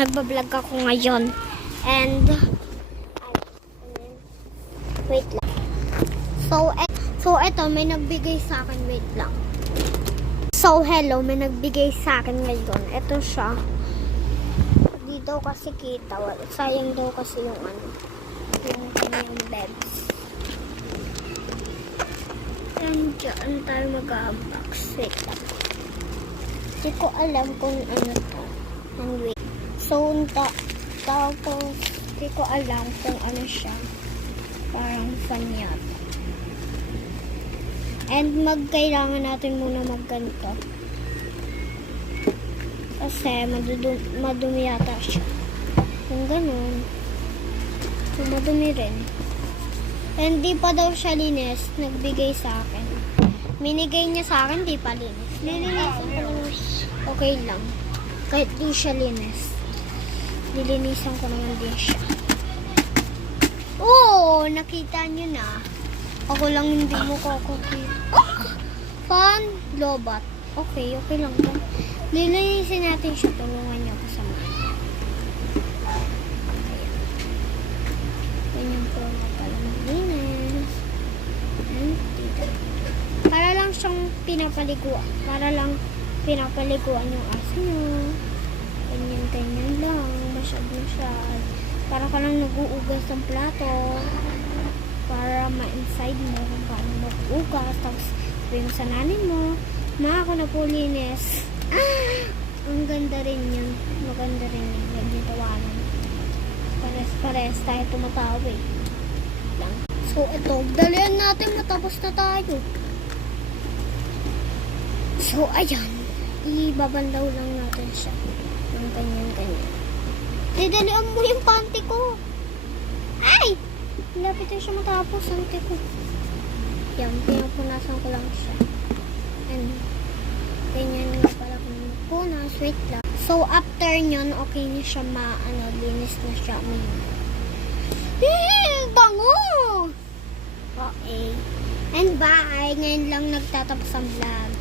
Nagbablog ako ngayon. And wait lang. So eto, may nagbigay sa akin. Wait lang. So hello, may nagbigay sa akin ngayon. Eto siya. Di daw kasi kita. Sayang daw kasi yung yung kanyang beds. And dyan tayo mag-unbox. Wait lang. Hindi ko alam kung ano to. And wait. So, tapos, hindi ko alam kung ano siya. Parang fan yata. And kailangan natin muna magganito. Kasi madumi yata siya. Kung ganun. So, madumi rin. And di pa daw siya linis. Nagbigay sa akin. Minigay niya sa akin, di pa linis. Lilinisan ko. Okay lang. Kahit di siya linis. Lilinisan ko naman din siya. Oo! Nakita nyo na. Ako lang hindi mo kakukita. Oh! Fan! Lobat. Okay lang ba? Lilinisin natin siya. Tulungan niyo ako sa mga. Ganyan po na pala maglinis. And dito. Para lang siyang pinapaliguan. Para lang pinapaliguan yung aso nyo. Ganyan lang. Masyad. Para ka lang nag-uugas ng plato. Para ma-inside mo kung paano mag-ugas. Tapos sabihin mo sa nanay mo, ma, ako na po linis. Ang ganda rin yun. Maganda rin yun. Ganyan tawanan. Pares tayo tumatawa eh. Lang. So ito, dalian natin, matapos na tayo. So ayan, ibabandaw lang natin siya. Ng ganyan. Didalian mo yung panty ko. Ay! Lapit na siya matapos, panty ko. Yan, pinapunasan ko lang siya. And ganyan nga pala kung punas. Wait lang. So after nyon, okay na siya linis na siya. Bango! Okay. And bye! Ngayon lang nagtatapos ang vlog.